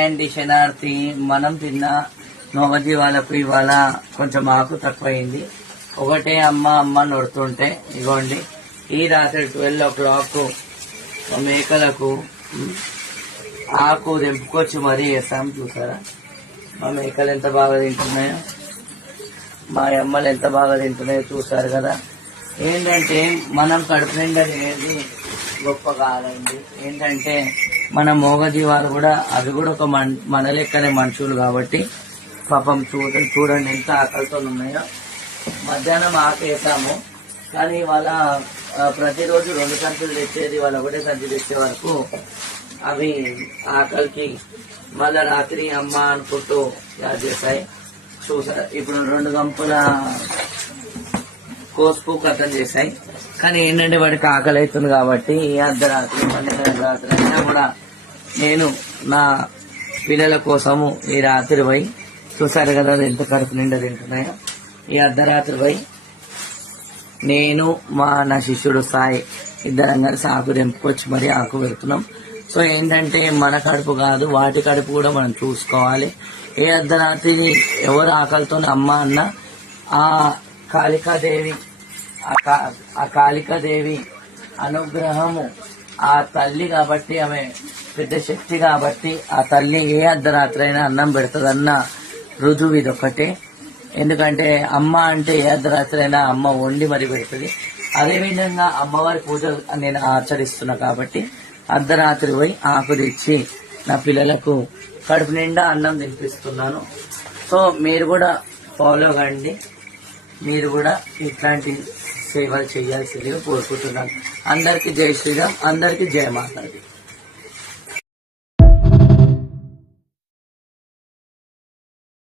And శనార్థి మనం తిన్న మూగజీవాలకు ఇవాళ కొంచెం ఆకు తక్కువైంది. ఒకటే అమ్మ నొడుతుంటే ఇగోండి ఈ రాత్రి 12 మేకలకు ఆకు తెంపుకొచ్చి మరీ వేస్తాం. చూసారా మా మేకలు ఎంత బాగా తింటున్నాయో, మా అమ్మలు ఎంత బాగా తింటున్నాయో చూసారు కదా. ఏంటంటే మనం కడుపు నిండా అనేది గొప్ప కాదండి. ఏంటంటే మన మూగజీవాలు కూడా అవి కూడా ఒక మన లెక్కనే మనుషులు కాబట్టి పాపం చూడండి ఎంత ఆకలితో ఉన్నాయో. మధ్యాహ్నం ఆకేసాము కానీ వాళ్ళ ప్రతిరోజు 2 సంచులు తెచ్చేది, వాళ్ళ ఒకటే సంచి తెచ్చే వరకు అవి ఆకలికి మళ్ళా రాత్రి అమ్మ అనుకుంటూ యాడ్ చేస్తాయి. చూసారు ఇప్పుడు 2 గంపల కోసుకు కథం చేశాయి. కానీ ఏంటంటే వాడికి ఆకలి అవుతుంది కాబట్టి ఈ అర్ధరాత్రి 12 రాత్రి అయినా కూడా నేను నా పిల్లల కోసము ఈ రాత్రి పోయి చూసారు కదా ఎంత కడుపు నిండా తింటున్నాయో. ఈ అర్ధరాత్రి పోయి నేను నా శిష్యుడు సాయి ఇద్దరం కలిసి ఆకు తెంపుకొచ్చి మరి ఆకు పెడుతున్నాం. సో ఏంటంటే మన కడుపు కాదు వాటి కడుపు కూడా మనం చూసుకోవాలి. ఏ అర్ధరాత్రి ఎవరు ఆకలితో అమ్మ అన్న ఆ కాళికాదేవి అనుగ్రహము ఆ తల్లి కాబట్టి, ఆమె పెద్ద శక్తి కాబట్టి ఆ తల్లి ఏ అర్ధరాత్రి అయినా అన్నం పెడుతుందన్న రుజువు ఇదొక్కటే. ఎందుకంటే అమ్మ అంటే ఏ అర్ధరాత్రి అయినా అమ్మ వండి మరి పెడుతుంది. అదేవిధంగా అమ్మవారి పూజలు నేను ఆచరిస్తున్నా కాబట్టి అర్ధరాత్రి పోయి ఆకు తెచ్చి నా పిల్లలకు కడుపు నిండా అన్నం తినిపిస్తున్నాను. సో మీరు కూడా ఫాలో కండి, మీరు కూడా ఇట్లాంటి సేవలు చేయాల్సిందిగా కోరుకుంటున్నాను. అందరికీ జై శ్రీరామ్, అందరికీ జయ మాతాది.